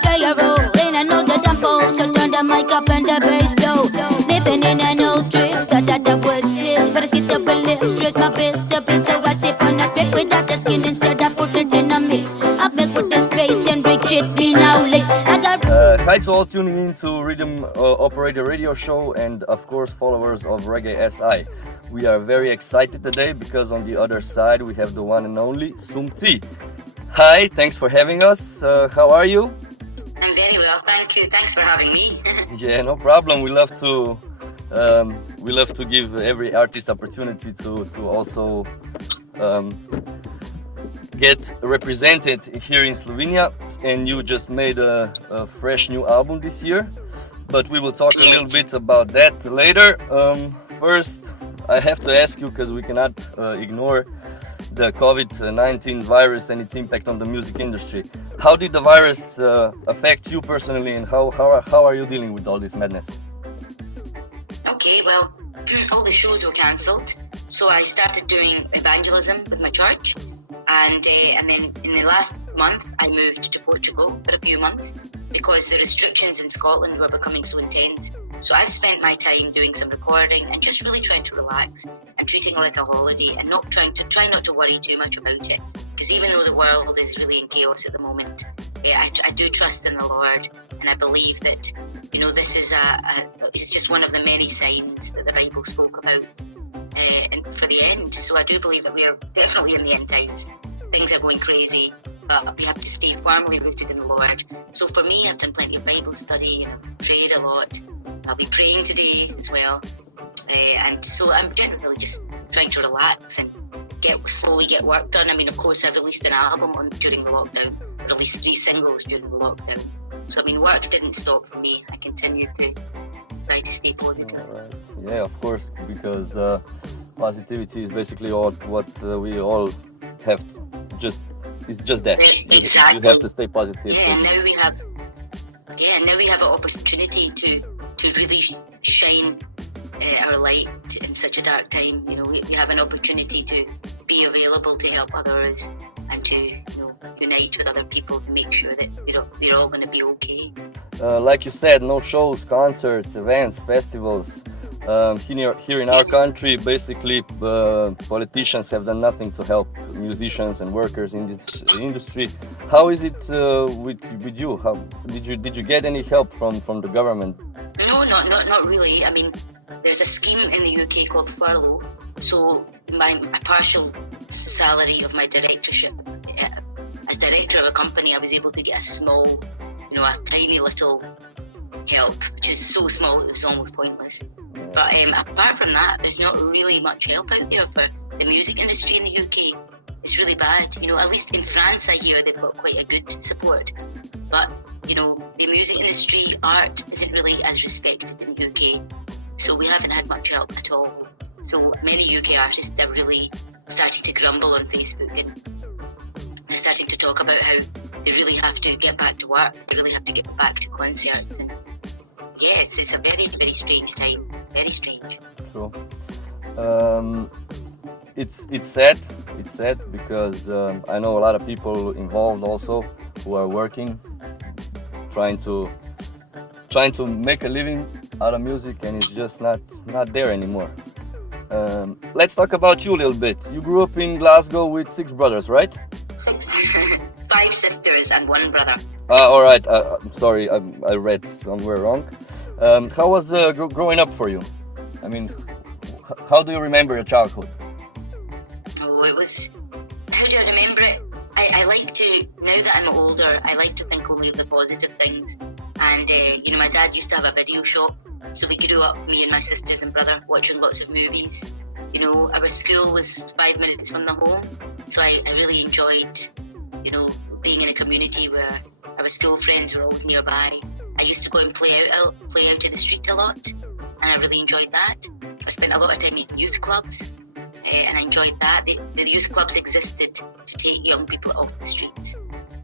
play a role in another tempo. So turn the mic up and the bass low. Living in an old trip, that was slick. But I skip up a lip, stretch my best up. So I sip on a spit without the skin. Instead I put it in a mix. I make with the space and reach it, me now licks. I got hi to all tuning in to RiddimOperator Radio Show and of course followers of Reggae.si. We are very excited today because on the other side we have the one and only Soom T. Hi, thanks for having us. How are you? I'm very well, thank you. Thanks for having me. Yeah, no problem. We love to give every artist opportunity to also get represented here in Slovenia, and you just made a fresh new album this year, but we will talk a little bit about that later. First, I have to ask you, because we cannot ignore the COVID-19 virus and its impact on the music industry. How did the virus affect you personally, and how are you dealing with all this madness? Okay, well, all the shows were cancelled, so I started doing evangelism with my church. And then in the last month, I moved to Portugal for a few months because the restrictions in Scotland were becoming so intense. So I've spent my time doing some recording and just really trying to relax and treating it like a holiday and try not to worry too much about it. Because even though the world is really in chaos at the moment, I do trust in the Lord, and I believe that, this is it's just one of the many signs that the Bible spoke about. And for the end. So I do believe that we are definitely in the end times. Things are going crazy, but we have to stay firmly rooted in the Lord. So for me, I've done plenty of Bible study and I've prayed a lot. I'll be praying today as well. And so I'm generally just trying to relax and slowly get work done. I mean, of course, I released an album during the lockdown, released 3 singles during the lockdown. So, I mean, work didn't stop for me. I continued to try to stay positive. Right. Yeah, of course, because positivity is basically what we all have. It's just that. Exactly. You have to stay positive. Yeah, now we have an opportunity to really shine our light in such a dark time. We have an opportunity to be available to help others and to unite with other people to make sure that we're all going to be okay. Like you said, no shows, concerts, events, festivals. Here in our country, basically, politicians have done nothing to help musicians and workers in this industry. How is it with you? How did you get any help from the government? No, not really. I mean, there's a scheme in the UK called furlough. So a partial salary of my directorship as director of a company, I was able to get a small, a tiny little help, which is so small it was almost pointless. But apart from that, there's not really much help out there for the music industry in the UK. It's really bad. At least in France, I hear they've got quite a good support. But, the music industry, art isn't really as respected in the UK. So we haven't had much help at all. So many UK artists are really starting to grumble on Facebook, and they're starting to talk about how they really have to get back to work. They really have to get back to concerts. And yeah, it's a very, very strange time. Very strange. True. It's sad. It's sad because I know a lot of people involved also who are working, trying to make a living out of music, and it's just not there anymore. Let's talk about you a little bit. You grew up in Glasgow with 6 brothers, right? 6. 5 sisters and 1 brother. All right. I'm sorry, I read somewhere wrong. How was growing up for you? I mean, how do you remember your childhood? Oh, it was... How do I remember it? I like to, now that I'm older, I like to think only of the positive things. And, my dad used to have a video shop, so we grew up, me and my sisters and brother, watching lots of movies. Our school was 5 minutes from the home, so I really enjoyed, being in a community where our school friends were always nearby. I used to go and play out in the street a lot, and I really enjoyed that. I spent a lot of time in youth clubs, and I enjoyed that. The youth clubs existed to take young people off the streets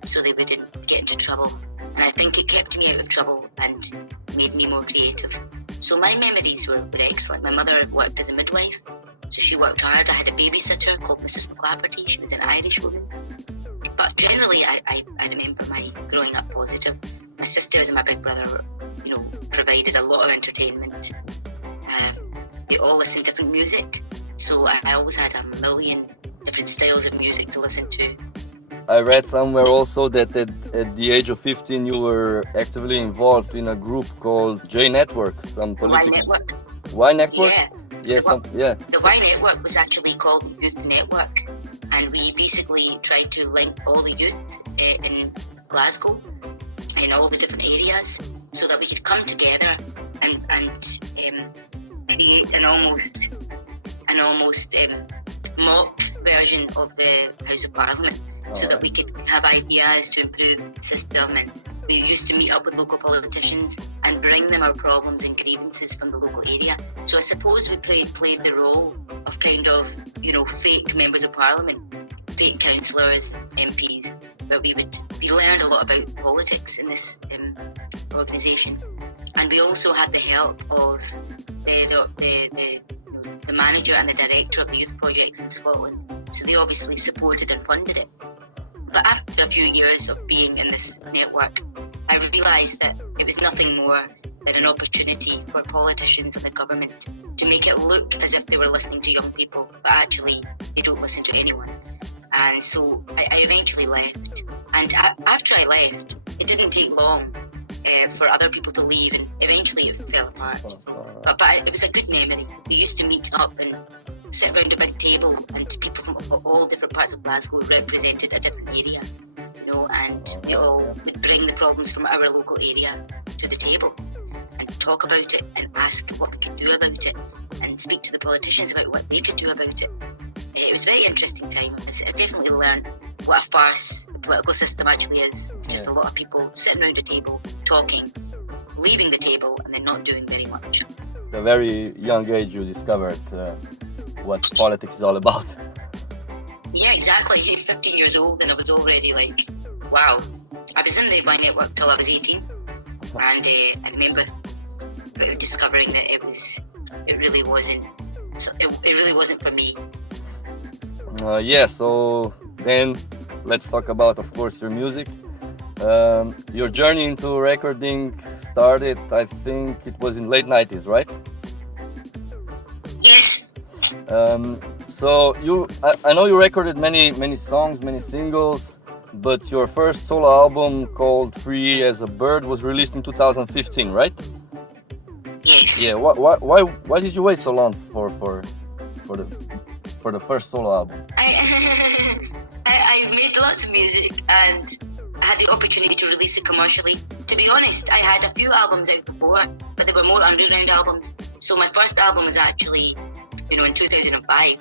so they wouldn't get into trouble. And I think it kept me out of trouble and made me more creative. So my memories were excellent. My mother worked as a midwife, so she worked hard. I had a babysitter called Mrs. McClafferty. She was an Irish woman. But generally, I remember my growing up positive. my sisters and my big brother, provided a lot of entertainment. They all listen to different music, so I always had a million different styles of music to listen to. I read somewhere also that at the age of 15 you were actively involved in a group called J Network, some Y Network. Y Network? Yeah. Yeah. The Y Network was actually called Youth Network, and we basically tried to link all the youth in Glasgow in all the different areas so that we could come together and create an almost mock version of the House of Parliament, so that we could have ideas to improve the system. And we used to meet up with local politicians and bring them our problems and grievances from the local area. So I suppose we played the role of kind of, fake members of Parliament, fake councillors, MPs, where we learned a lot about politics in this organisation. And we also had the help of the manager and the director of the youth projects in Scotland. So they obviously supported and funded it. But after a few years of being in this network, I realised that it was nothing more than an opportunity for politicians and the government to make it look as if they were listening to young people, but actually they don't listen to anyone. And so I eventually left. And after I left, it didn't take long for other people to leave, and eventually it fell apart. But it was a good memory. We used to meet up and sit around a big table, and people from all different parts of Glasgow represented a different area, and we all would bring the problems from our local area to the table and talk about it and ask what we could do about it and speak to the politicians about what they could do about it. It was a very interesting time. I definitely learned what a farce the political system actually is. It's just a lot of people sitting around a table, talking, leaving the table, and then not doing very much. At a very young age you discovered what politics is all about. Yeah, exactly. 15 years old, and I was already like, wow. I was in the Y Network till I was 18, and I remember discovering that it really wasn't for me. So then let's talk about, of course, your music. Your journey into recording started, I think it was in late 90s, right? Yes. So I know you recorded many songs, many singles, but your first solo album called Free as a Bird was released in 2015, right? Yes. Yeah. Why did you wait so long for the first solo album? I made lots of music and I had the opportunity to release it commercially. To be honest, I had a few albums out before, but they were more underground albums. So my first album was actually, in 2005.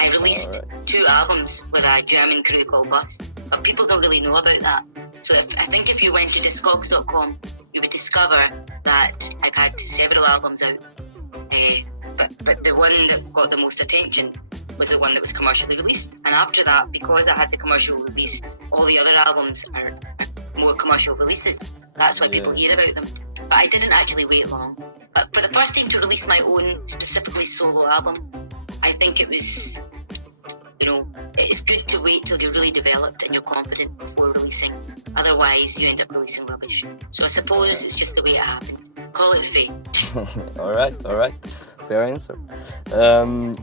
I released 2 albums with a German crew called Bus, but people don't really know about that. So I think if you went to discogs.com, you would discover that I've had several albums out. But the one that got the most attention was the one that was commercially released. And after that, because I had the commercial release, all the other albums are more commercial releases. That's why people hear about them. But I didn't actually wait long. But for the first time to release my own specifically solo album, I think it was, it's good to wait till you're really developed and you're confident before releasing. Otherwise, you end up releasing rubbish. So I suppose it's just the way it happened. Call it fate. All right. Fair answer.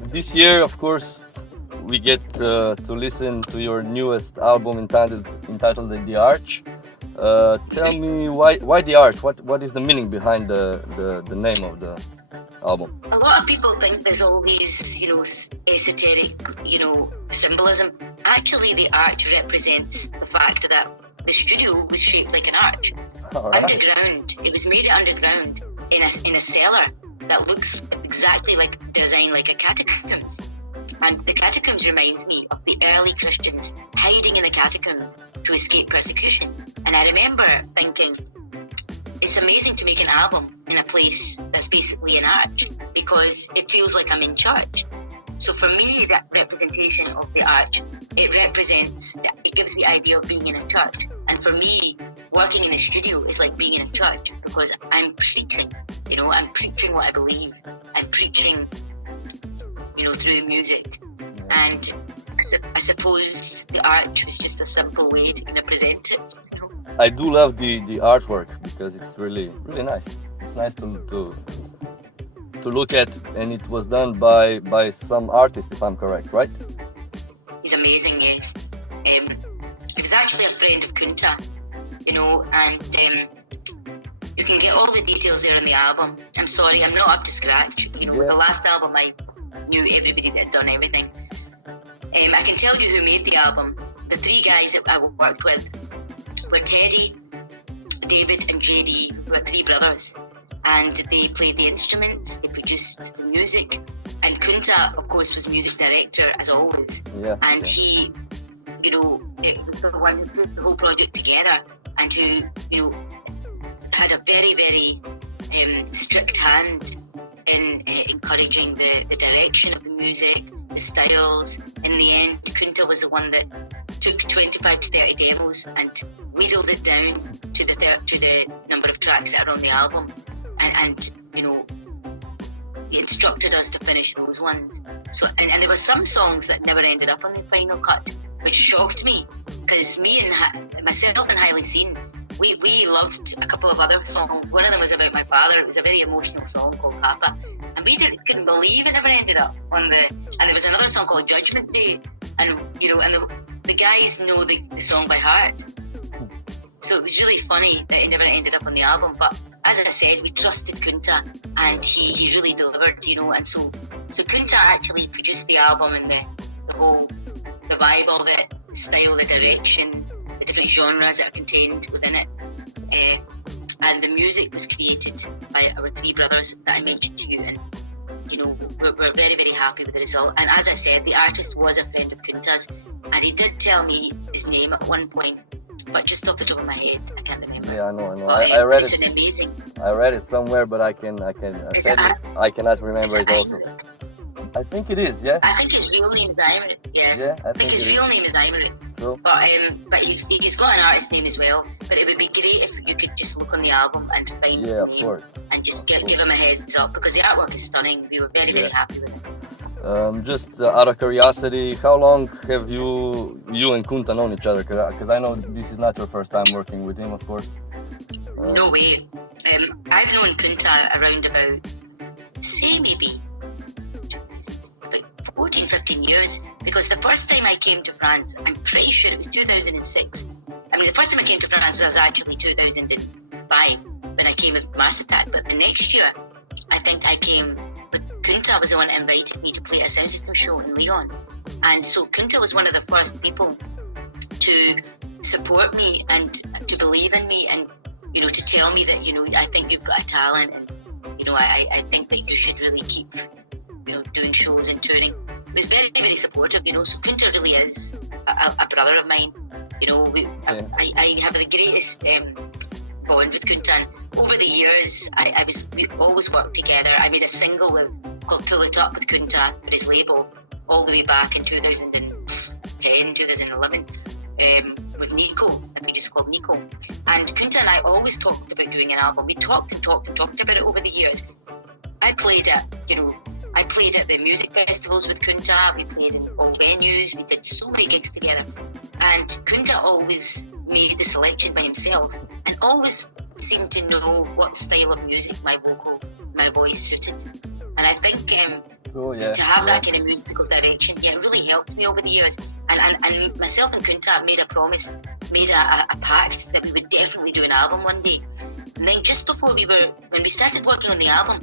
This year, of course, we get to listen to your newest album entitled The Arch. Tell me why The Arch? What is the meaning behind the name of the album? A lot of people think there's all these, esoteric, symbolism. Actually, the arch represents the fact that the studio was shaped like an arch. Right. Underground. It was made underground in a cellar that looks exactly designed like a catacombs. And the catacombs reminds me of the early Christians hiding in the catacombs to escape persecution. And I remember thinking, it's amazing to make an album in a place that's basically an arch, because it feels like I'm in church. So for me, that representation of the arch, it gives the idea of being in a church. And for me, working in a studio is like being in a church, because I'm preaching. I'm preaching what I believe. I'm preaching, through the music. And I suppose the art was just a simple way to kind of present it. You know? I do love the artwork because it's really nice. It's nice to look at, and it was done by some artist, if I'm correct, right? He's amazing, yes. He was actually a friend of Kunta, you know, and you can get all the details there on the album. I'm sorry, I'm not up to scratch. You know, the last album I knew everybody that had done everything. I can tell you who made the album. The three guys that I worked with were Teddy, David and JD, who are three brothers. And they played the instruments, they produced the music. And Kunta, of course, was music director, as always. Yeah, and he, you know, it was the one who put the whole project together and who, you know, had a very, very strict hand in encouraging the direction of the music, the styles. In the end, Kunta was the one that took 25 to 30 demos and whittled it down to the number of tracks that are on the album, and you know, he instructed us to finish those ones. So and there were some songs that never ended up on the final cut, which shocked me, because me and myself and Hailey Seen, we loved a couple of other songs. One of them was about my father. It was a very emotional song called Papa, and we couldn't believe it never ended up on the. And there was another song called Judgment Day, and you know, and the guys know the song by heart. So it was really funny that it never ended up on the album. But as I said, we trusted Kunta, and he really delivered, you know. And so Kunta actually produced the album and the whole the vibe of it, the style, the direction, the different genres that are contained within it. And the music was created by our three brothers that I mentioned to you. And, you know, we're very, very happy with the result. And as I said, the artist was a friend of Kunta's, and he did tell me his name at one point, but just off the top of my head, I can't remember. Yeah, I know. But, I read it's it. an amazing. I read it somewhere, but I cannot remember it also. I think it is, yeah. I think his real name is Imrit. Yeah, I think his real name is Imrit. Cool. But he's got an artist name as well. But it would be great if you could just look on the album and find the name, of course, and just give him a heads up, because the artwork is stunning. We were very, very happy with it. Just out of curiosity, how long have you and Kunta known each other? Because I know this is not your first time working with him, of course. No way. I've known Kunta around about, say maybe 14, 15 years, because the first time I came to France, I'm pretty sure it was 2006. I mean, the first time I came to France was actually 2005, when I came with Mars Attack, but the next year, I think I came with Kunta was the one that invited me to play at a sound system show in Lyon. And so Kunta was one of the first people to support me and to believe in me, and, you know, to tell me that, you know, I think you've got a talent, and, you know, I think that you should really keep, you know, doing shows and touring. He was very, very supportive, you know. So Kunta really is a brother of mine, you know. I have the greatest bond with Kunta, and over the years, we always worked together. I made a single called Pull It Up with Kunta for his label all the way back in 2010, 2011 with Nico, a producer called Nico. And Kunta and I always talked about doing an album. We talked about it over the years. I played at the music festivals with Kunta. We played in all venues. We did so many gigs together. And Kunta always made the selection by himself, and always seemed to know what style of music my voice suited. And I think to have that kind of musical direction, it really helped me over the years. And myself and Kunta made a promise, made a pact that we would definitely do an album one day. And then just before when we started working on the album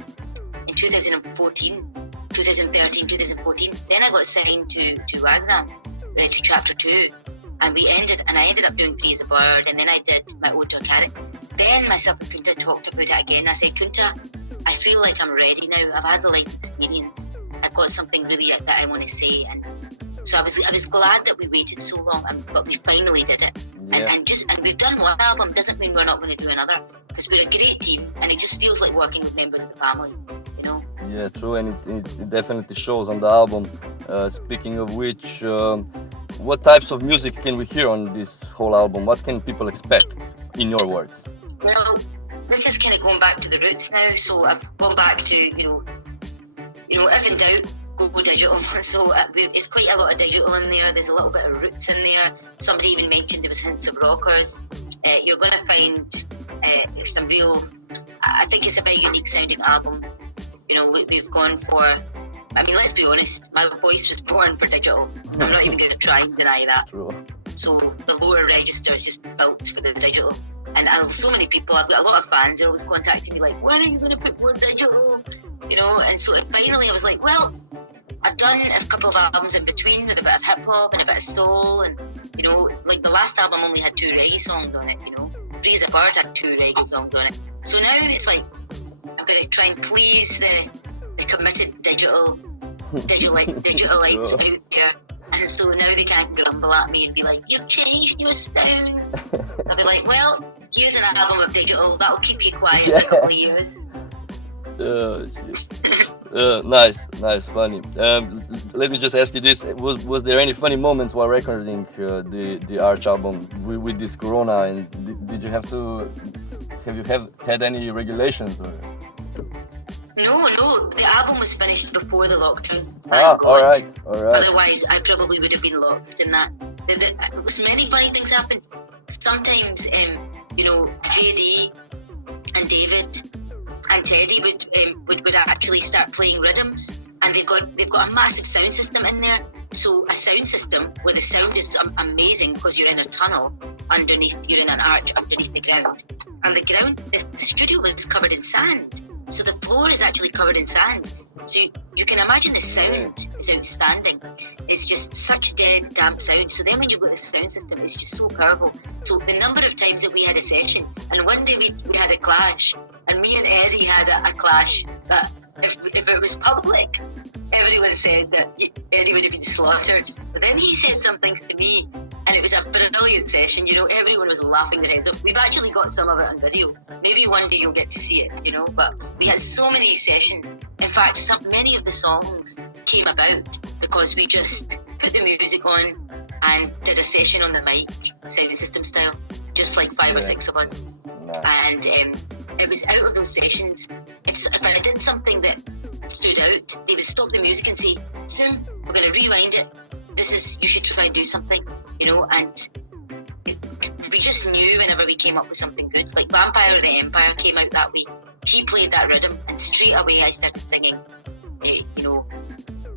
in 2013, 2014, then I got signed to Wagram, to Chapter 2. And I ended up doing Free as a Bird, and then I did my Ode to a Carrot. Then myself and Kunta talked about it again. I said, Kunta, I feel like I'm ready now. I've had the life experience. I've got something really that I want to say. And so I was glad that we waited so long, but we finally did it. Yeah. And we've done one album doesn't mean we're not going to do another, because we're a great team, and it just feels like working with members of the family, you know? Yeah, true, and it definitely shows on the album. Speaking of which, what types of music can we hear on this whole album? What can people expect, in your words? Well, this is kind of going back to the roots now. So I've gone back to, you know, if in doubt, go digital. So it's quite a lot of digital in there. There's a little bit of roots in there. Somebody even mentioned there was hints of rockers. You're going to find some real, I think it's a very unique sounding album. You know, we've gone for, I mean, let's be honest, my voice was born for digital. I'm not even going to try and deny that. True. So the lower register is just built for the digital. And so many people, I've got a lot of fans, they're always contacting me like, when are you going to put more digital? You know, and so finally I was like, well, I've done a couple of albums in between with a bit of hip hop and a bit of soul, and you know, like the last album only had 2 reggae songs on it, you know. Free as a Bird had 2 reggae songs on it. So now it's like, I'm going to try and please the committed digitalites out there. And so now they can't grumble at me and be like, you've changed your sound. I'll be like, well, here's an album of digital, that'll keep you quiet for a couple of years. Nice, funny. Let me just ask you this: was there any funny moments while recording the Arch album with this Corona? And did you have had any regulations? Or? No. The album was finished before the lockdown. All right. Otherwise, I probably would have been locked in that. Many funny things happened. Sometimes, you know, JD and David and Teddy would actually start playing rhythms, and they've got a massive sound system in there. So a sound system where the sound is amazing because you're in a tunnel you're in an arch underneath the ground, and the studio is covered in sand. So the floor is actually covered in sand. So you can imagine the sound is outstanding. It's just such dead, damp sound. So then when you've got the sound system, it's just so powerful. So the number of times that we had a session, and one day we had a clash, and me and Eddie had a clash that if it was public, everyone said that Eddie would have been slaughtered. But then he said some things to me, and it was a brilliant session. You know, everyone was laughing their heads off. We've actually got some of it on video. Maybe one day you'll get to see it, you know. But we had so many sessions. In fact, many of the songs came about because we just put the music on and did a session on the mic, sound system style, just like 5 or 6 of us. And it was out of those sessions. If I did something that stood out, they would stop the music and say, Soom, we're going to rewind it. You should try and do something, you know. And we just knew whenever we came up with something good. Like Vampire of the Empire came out that week. He played that rhythm, and straight away I started singing, you know,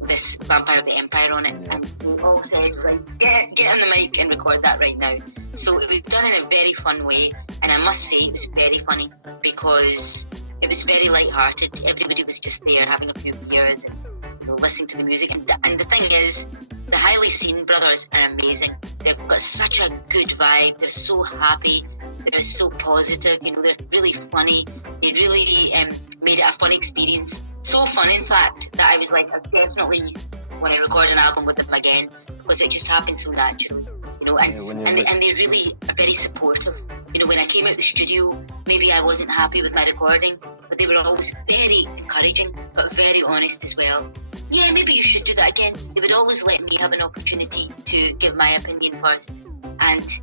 this Vampire of the Empire on it. And we all said, right, get on the mic and record that right now. So it was done in a very fun way, and I must say it was very funny because it was very light-hearted. Everybody was just there having a few beers and, you know, listening to the music. And the thing is, the Highly Seen brothers are amazing. They've got such a good vibe. They're so happy. They're so positive. You know, they're really funny. They really made it a fun experience. So fun, in fact, that I was like, I definitely want to record an album with them again because it just happened so naturally. You know, and they really are very supportive. You know, when I came out the studio, maybe I wasn't happy with my recording, but they were always very encouraging, but very honest as well. Yeah, maybe you should do that again. They would always let me have an opportunity to give my opinion first. And,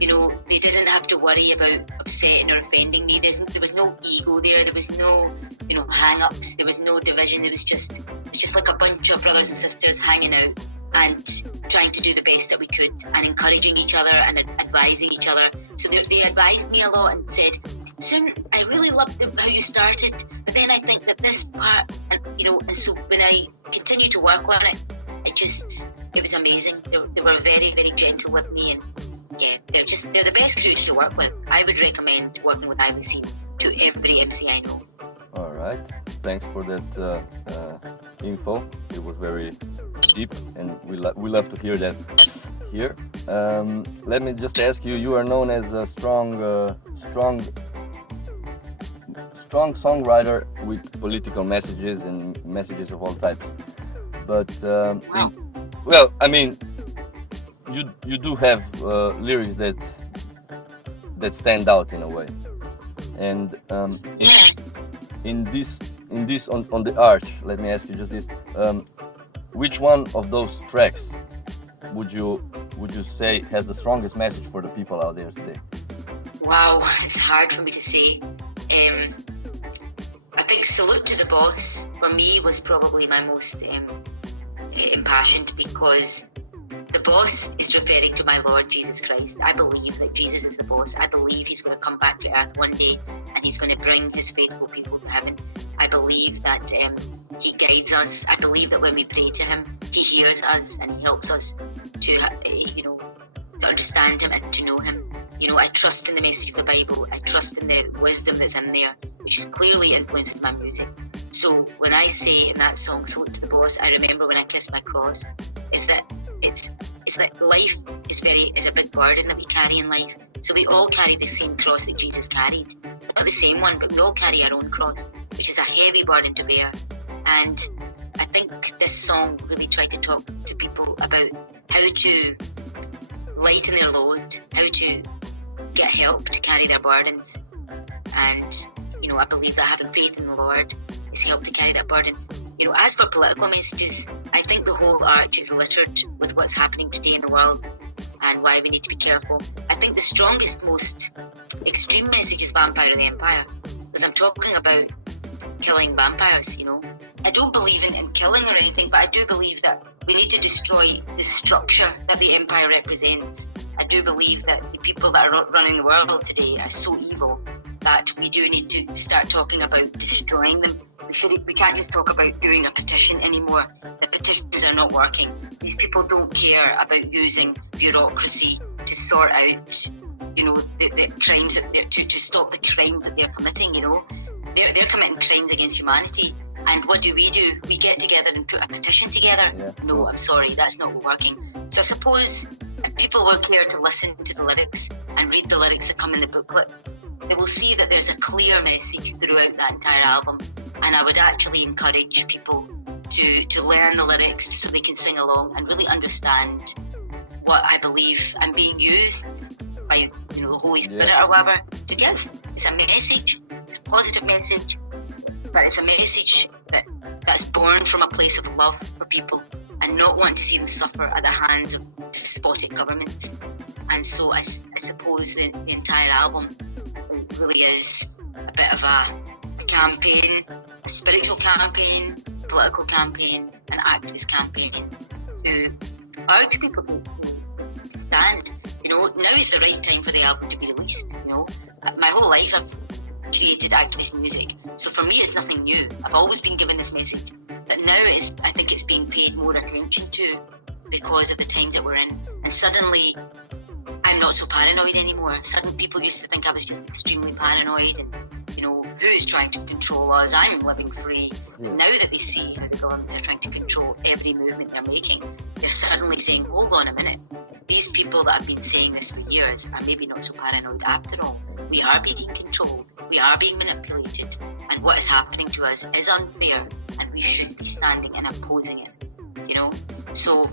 you know, they didn't have to worry about upsetting or offending me. There was no ego there. There was no, you know, hang-ups. There was no division. It was just like a bunch of brothers and sisters hanging out and trying to do the best that we could and encouraging each other and advising each other. So they advised me a lot and said, Soom, I really loved how you started, but then I think that this part, and you know, and so when I continued to work on it, it was amazing. They were very, very gentle with me, and yeah, they're the best crew to work with. I would recommend working with Highly Seen to every MC I know. All right, thanks for that info. It was very deep, and we love to hear that here. Let me just ask you: you are known as a strong songwriter with political messages and messages of all types. But well, I mean, you do have lyrics that stand out in a way, and in this on the Arch. Let me ask you just this: which one of those tracks would you say has the strongest message for the people out there today? Wow, it's hard for me to say. I think Salute to the Boss for me was probably my most impassioned because the boss is referring to my Lord Jesus Christ. I believe that Jesus is the boss. I believe he's going to come back to earth one day and he's going to bring his faithful people to heaven. I believe that he guides us. I believe that when we pray to him, he hears us and he helps us to, to understand him and to know him. I trust in the message of the Bible. I trust in the wisdom that's in there, which clearly influences my music. So when I say in that song, Salute to the Boss, I remember when I kissed my cross, is that it's that life is a big burden that we carry in life. So we all carry the same cross that Jesus carried. Not the same one, but we all carry our own cross, which is a heavy burden to bear. And I think this song really tried to talk to people about how to lighten their load, how to get help to carry their burdens. And, I believe that having faith in the Lord is help to carry that burden. As for political messages, I think the whole arch is littered with what's happening today in the world and why we need to be careful. I think the strongest, most extreme message is Vampire of the Empire, because I'm talking about killing vampires, I don't believe in killing or anything, but I do believe that we need to destroy the structure that the empire represents. I do believe that the people that are running the world today are so evil that we do need to start talking about destroying them. We can't just talk about doing a petition anymore. The petitions are not working. These people don't care about using bureaucracy to sort out, the crimes to stop the crimes that they're committing. They're committing crimes against humanity. And what do? We get together and put a petition together. Yeah, no, cool. I'm sorry, that's not working. So I suppose if people were care to listen to the lyrics and read the lyrics that come in the booklet, they will see that there's a clear message throughout that entire album. And I would actually encourage people to learn the lyrics so they can sing along and really understand what I believe I'm being used by the Holy Spirit or whatever to give. It's a message, it's a positive message, but it's a message that's born from a place of love for people and not wanting to see them suffer at the hands of despotic governments. And so I suppose the entire album really is a bit of a campaign, a spiritual campaign, political campaign, an activist campaign to urge people to stand. Now is the right time for the album to be released. My whole life I've created activist music, so for me it's nothing new. I've always been given this message, but now I think it's being paid more attention to because of the times that we're in. And suddenly I'm not so paranoid anymore. Suddenly people used to think I was just extremely paranoid and who's trying to control us? I'm living free. Yeah. Now that they see how the governments are trying to control every movement they're making, they're suddenly saying, hold on a minute, these people that have been saying this for years are maybe not so paranoid after all. We are being controlled, we are being manipulated, and what is happening to us is unfair, and we should be standing and opposing it. So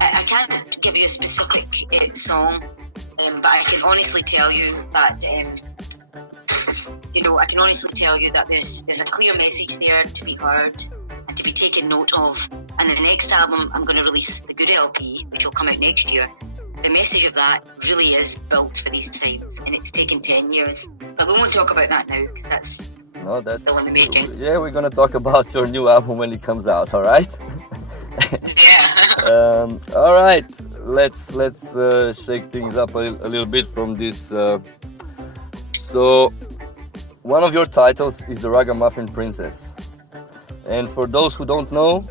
I can't give you a specific song, but I can honestly tell you that there's a clear message there to be heard and to be taken note of. And the next album I'm going to release, the Good LP, which will come out next year. The message of that really is built for these times, and it's taken 10 years. But we won't talk about that now because that's still in the making. Yeah, we're gonna talk about your new album when it comes out. All right. Yeah. All right. Let's shake things up a little bit from this. So, one of your titles is the Ragamuffin Princess. And for those who don't know,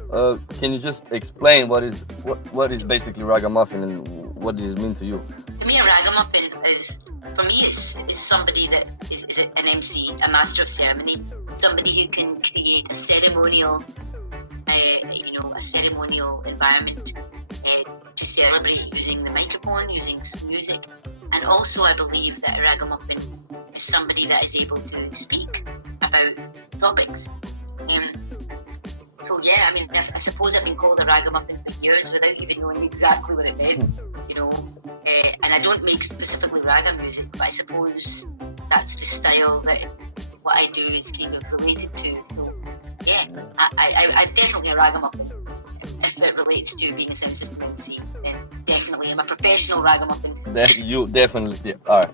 can you just explain what is basically ragamuffin and what does it mean to you? To me, a ragamuffin is somebody that is an MC, a master of ceremony, somebody who can create a ceremonial environment to celebrate using the microphone, using music. And also, I believe that a ragamuffin is somebody that is able to speak about topics. So yeah, I suppose I've been called a ragamuffin for years without even knowing exactly what it meant, and I don't make specifically raga music, but I suppose that's the style that what I do is kind of related to. So yeah, I definitely a ragamuffin. If it relates to being a sound system MC, then definitely I'm a professional ragamuffin. You definitely are.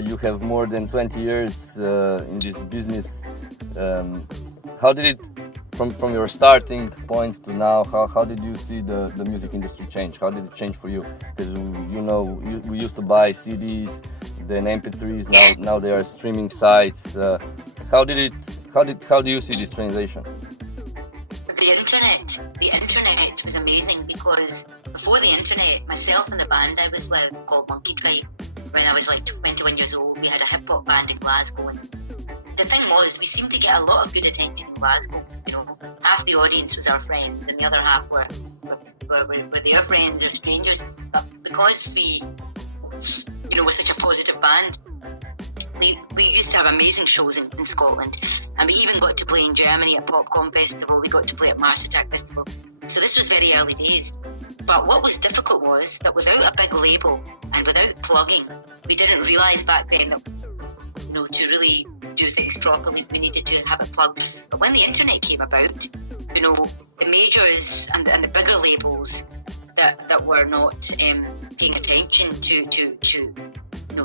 You have more than 20 years in this business. How did it from your starting point to now, how did you see the music industry change? How did it change for you? Because we used to buy CDs, then MP3s. Now there are streaming sites. How do you see this transition? The internet was amazing, because before the internet, myself and the band I was with, called Monkey Tribe, when I was like 21 years old, we had a hip hop band in Glasgow. And the thing was, we seemed to get a lot of good attention in Glasgow. Half the audience was our friends, and the other half were their friends or strangers. But because we, were such a positive band, we used to have amazing shows in Scotland, and we even got to play in Germany at Popcorn Festival. We got to play at Mars Attack Festival. So this was very early days. But what was difficult was that without a big label and without plugging, we didn't realise back then that to really do things properly, we needed to have it plugged. But when the internet came about, the majors and the bigger labels that were not paying attention to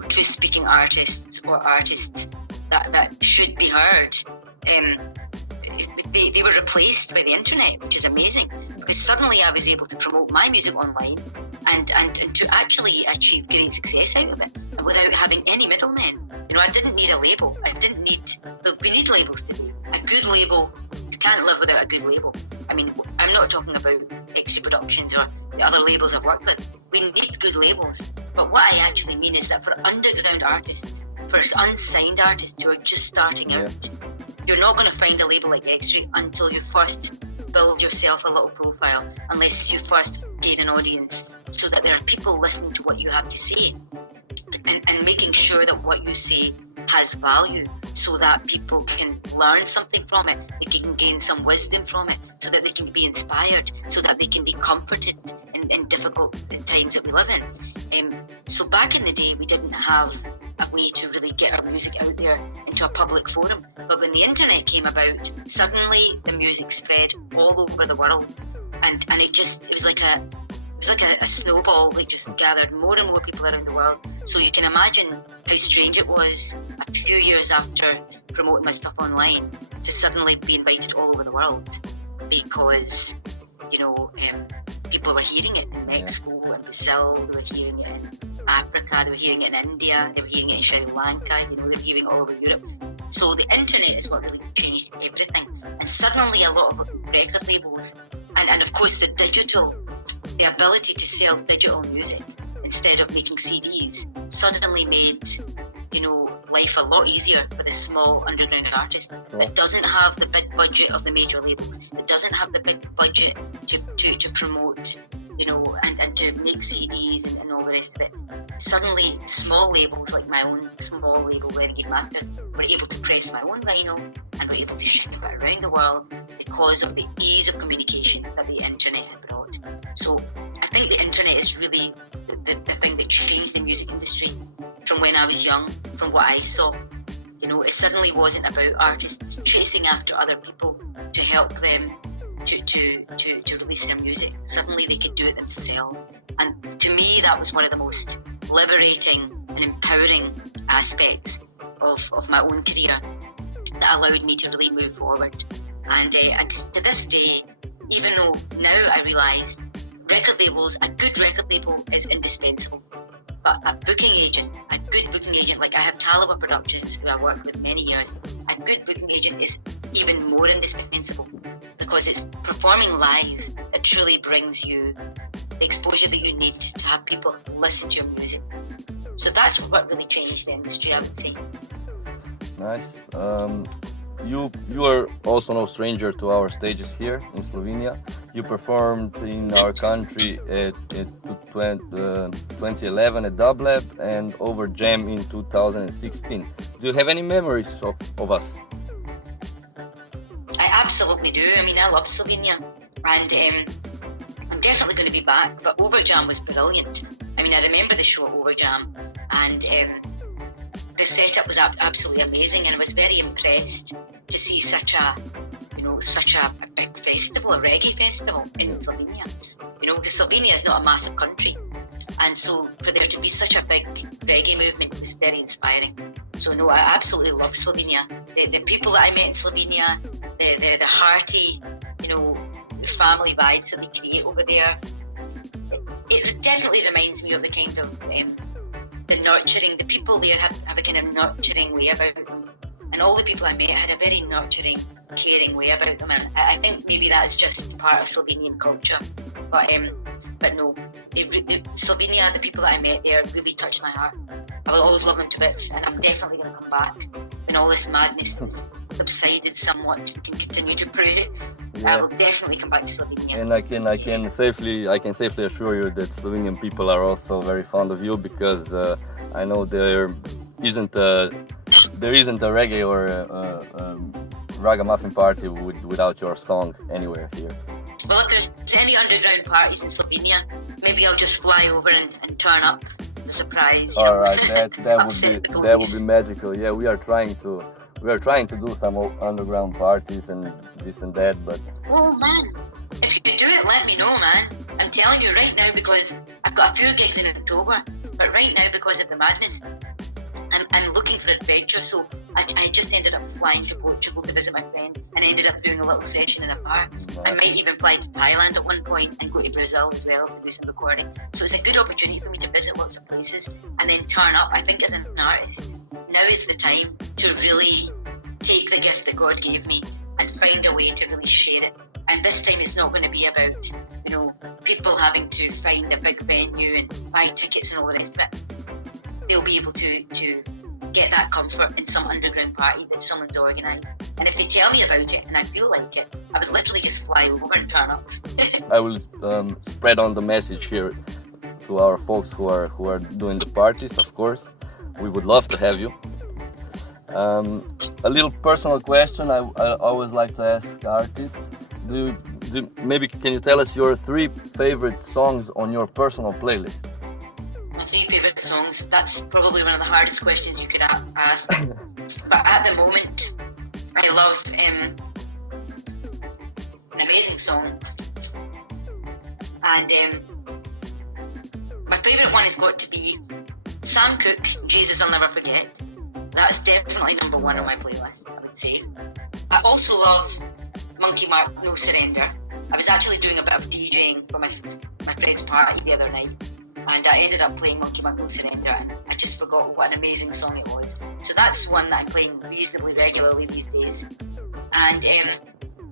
truth-speaking artists or artists that should be heard, they were replaced by the internet, which is amazing, because suddenly I was able to promote my music online and to actually achieve great success out of it without having any middlemen. I didn't need a label. We need labels today. A good label, you can't live without a good label. I mean, I'm not talking about X-Ray Productions or the other labels I've worked with. We need good labels. But what I actually mean is that for underground artists, for unsigned artists who are just starting out, you're not going to find a label like X-Ray until you first build yourself a little profile, unless you first gain an audience so that there are people listening to what you have to say and making sure that what you say has value, so that people can learn something from it, they can gain some wisdom from it, so that they can be inspired, so that they can be comforted in difficult times that we live in. So back in the day, we didn't have a way to really get our music out there into a public forum. But when the internet came about, suddenly the music spread all over the world, and it was like a snowball that just gathered more and more people around the world. So you can imagine how strange it was a few years after promoting my stuff online to suddenly be invited all over the world, because people were hearing it in Mexico and Brazil, they were hearing it in Africa, they were hearing it in India, they were hearing it in Sri Lanka, they were hearing it all over Europe. So the internet is what really changed everything. And suddenly a lot of record labels and of course the ability to sell digital music instead of making CDs suddenly made life a lot easier for the small underground artist that doesn't have the big budget of the major labels, that doesn't have the big budget to promote and to make CDs and all the rest of it. Suddenly small labels like my own small label, Renegade Masters, were able to press my own vinyl and were able to ship it around the world because of the ease of communication that the internet had brought. So I think the internet is really the thing that changed the music industry from when I was young, from what I saw. It suddenly wasn't about artists chasing after other people to help them to release their music. Suddenly they could do it themselves. And to me, that was one of the most liberating and empowering aspects of my own career that allowed me to really move forward. And to this day, even though now I realise a good record label is indispensable. But a good booking agent, like I have Talawa Productions, who I worked with many years, a good booking agent is even more indispensable, because it's performing live that truly brings you the exposure that you need to have people listen to your music. So that's what really changed the industry, I would say. Nice. You are also no stranger to our stages here in Slovenia. You performed in our country at 2011 at Dub Lab and Overjam in 2016. Do you have any memories of us? I absolutely do. I mean, I love Slovenia, and I'm definitely going to be back. But Overjam was brilliant. I mean, I remember the show at Overjam, and the setup was absolutely amazing, and I was very impressed to see such a big festival, a reggae festival in Slovenia. Because Slovenia is not a massive country, and so for there to be such a big reggae movement was very inspiring. So no, I absolutely love Slovenia. The people that I met in Slovenia, the hearty, family vibes that they create over there. It definitely reminds me of the kind of the nurturing. The people there have a kind of nurturing way about them, and all the people I met had a very nurturing, caring way about them. And I think maybe that's just part of Slovenian culture. But no, Slovenia, the people that I met there really touched my heart. I will always love them to bits, and I'm definitely going to come back when all this madness subsided somewhat. We can continue to pray. I will definitely come back to Slovenia. And I can safely assure you that Slovenian people are also very fond of you, because I know there isn't a reggae or a ragamuffin party without your song anywhere here. Well, if there's any underground parties in Slovenia, maybe I'll just fly over and turn up as a surprise. All right, that would be magical. Yeah, we are trying to do some underground parties and this and that, but oh man, if you do it, let me know, man. I'm telling you right now, because I've got a few gigs in October, but right now, because of the madness, I'm looking for adventure. So I just ended up flying to Portugal to visit my friend, and ended up doing a little session in a bar. I might even fly to Thailand at one point and go to Brazil as well to do some recording. So it's a good opportunity for me to visit lots of places and then turn up. I think as an artist, now is the time to really take the gift that God gave me and find a way to really share it. And this time it's not going to be about, people having to find a big venue and buy tickets and all the rest of it. They'll be able to get that comfort in some underground party that someone's organised. And if they tell me about it and I feel like it, I would literally just fly over and turn up. I will spread on the message here to our folks who are doing the parties. Of course, we would love to have you. A little personal question I always like to ask artists. Maybe can you tell us your 3 favorite songs on your personal playlist? My 3 favorite songs, that's probably one of the hardest questions you could ask. But at the moment, I love an amazing song. And my favorite one has got to be Sam Cooke, Jesus I'll Never Forget. That's definitely number 1 on my playlist, I would say. I also love Monkey Mark, No Surrender. I was actually doing a bit of DJing for my friend's party the other night, and I ended up playing Monkey Mark, No Surrender, and I just forgot what an amazing song it was. So that's one that I'm playing reasonably regularly these days. And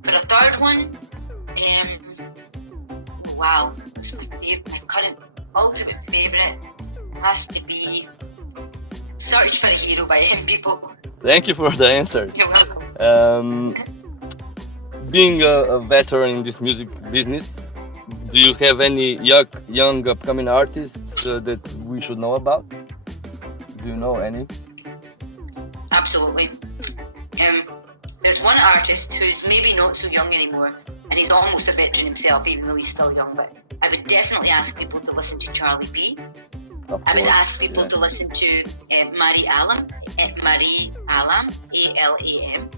for a third one, wow, that's my current ultimate favourite has to be Search for a Hero by M People. Thank you for the answers. You're welcome. Being a veteran in this music business, do you have any young upcoming artists that we should know about? Do you know any? Absolutely. There's one artist who's maybe not so young anymore, and he's almost a veteran himself, even though he's still young, but I would definitely ask people to listen to Charlie P. I would ask people to listen to Marie Alam, A-L-A-M.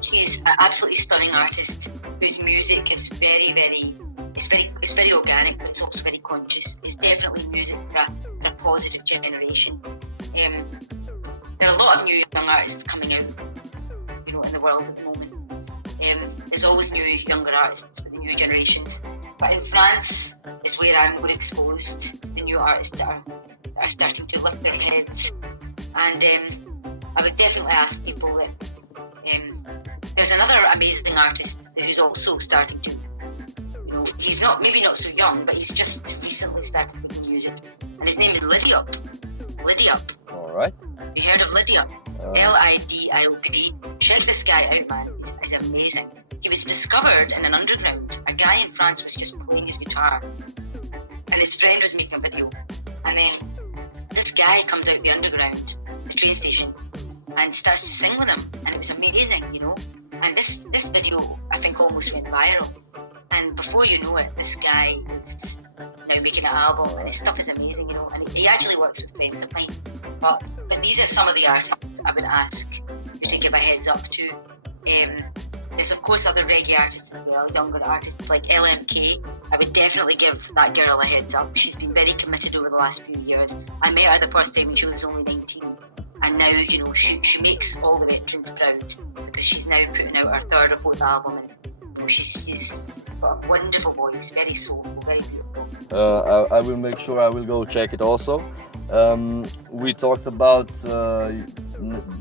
She's an absolutely stunning artist whose music is very, very, it's very organic, but it's also very conscious. It's definitely music for a positive generation. There are a lot of new young artists coming out, in the world at the moment. There's always new younger artists with the new generations. But in France is where I'm more exposed to the new artists that are starting to lift their heads. And I would definitely ask people that there's another amazing artist who's also starting to, he's maybe not so young, but he's just recently started making music. And his name is Lidiop. All right. You heard of Lidiop? Lidiop. Check this guy out, man. He's amazing. He was discovered in an underground. A guy in France was just playing his guitar, and his friend was making a video. And then this guy comes out the underground, the train station, and starts to sing with him. And it was amazing, And this video, I think, almost went viral. And before you know it, this guy is now making an album, and his stuff is amazing, And he actually works with friends of mine. But these are some of the artists I would ask you to give a heads up to. There's of course other reggae artists as well, younger artists like LMK. I would definitely give that girl a heads up. She's been very committed over the last few years. I met her the first time when she was only 19, and now she makes all the veterans proud because she's now putting out her third or fourth album, and she's got a wonderful voice, very soulful, very beautiful. I will make sure I will go check it also. We talked about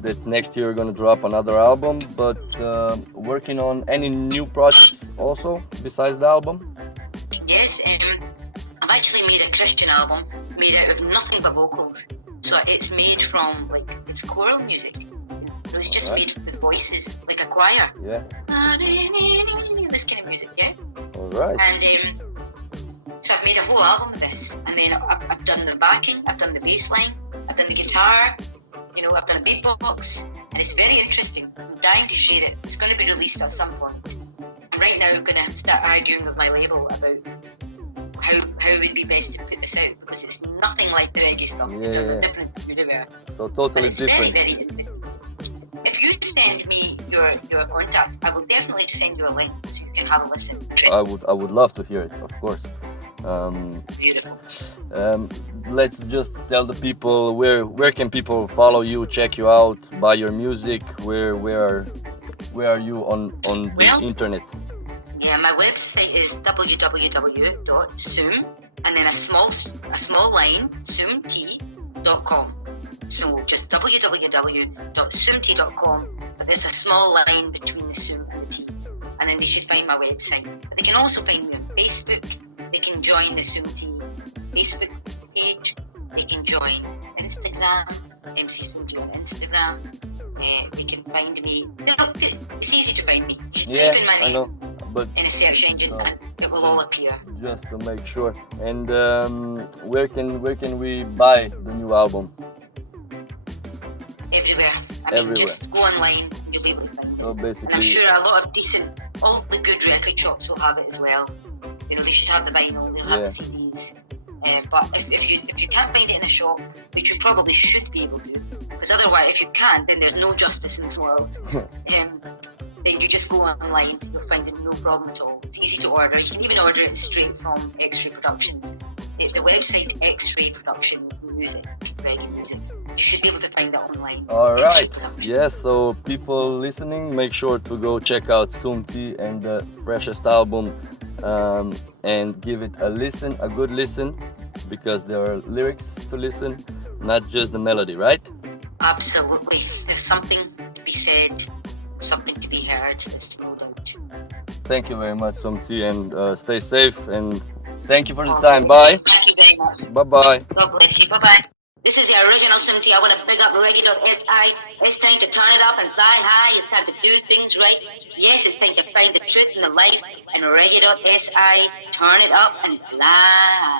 that next year you're gonna drop another album, but working on any new projects also besides the album? Yes, I've actually made a Christian album made out of nothing but vocals. So it's made from, it's choral music. It's just made with voices, like a choir. Yeah. This kind of music, yeah. All right. And so I've made a whole album of this. And then I've done the backing, I've done the bass line, I've done the guitar, I've done a beatbox. And it's very interesting. I'm dying to share it. It's going to be released at some point. And right now I'm going to start arguing with my label about how it would be best to put this out, because it's nothing like the reggae stuff. It's on a different universe. So totally Very, different. very interesting. If you send me your contact, I will definitely send you a link so you can have a listen. I would love to hear it, of course. Beautiful. Let's just tell the people where can people follow you, check you out, buy your music. Where are you on the internet? Yeah, my website is www.soom and then a small line soomT.com. So just www.soomT.com, but there's a small line between the Soom and the T, and then they should find my website. But they can also find me on Facebook. They can join the Soom T Facebook page. They can join Instagram, MC Soom T on Instagram. They can find me. It's easy to find me. Just type in my name in a search engine and it will all appear. Just to make sure. And where can we buy the new album? Everywhere. I mean, just go online, you'll be able to find it. So basically, and I'm sure a lot of all the good record shops will have it as well. They should have the vinyl, they'll have the CDs. But if you can't find it in a shop, which you probably should be able to, because otherwise, if you can't, then there's no justice in this world. Then you just go online, you'll find it no problem at all. It's easy to order. You can even order it straight from X-Ray Productions. The website X-Ray Productions Music, reggae music. You should be able to find that online. All right. Yes. So people listening, make sure to go check out Soom T and the freshest album, and give it a listen, a good listen, because there are lyrics to listen, not just the melody, right? Absolutely. There's something to be said, something to be heard. There's no doubt. Thank you very much, Soom T, and stay safe. And thank you for the time. Bye. Thank you very much. Bye-bye. God bless you. Bye-bye. This is the original Soom T. I want to big up Reggae.si. It's time to turn it up and fly high. It's time to do things right. Yes, it's time to find the truth in the life. And Reggae.si, turn it up and fly.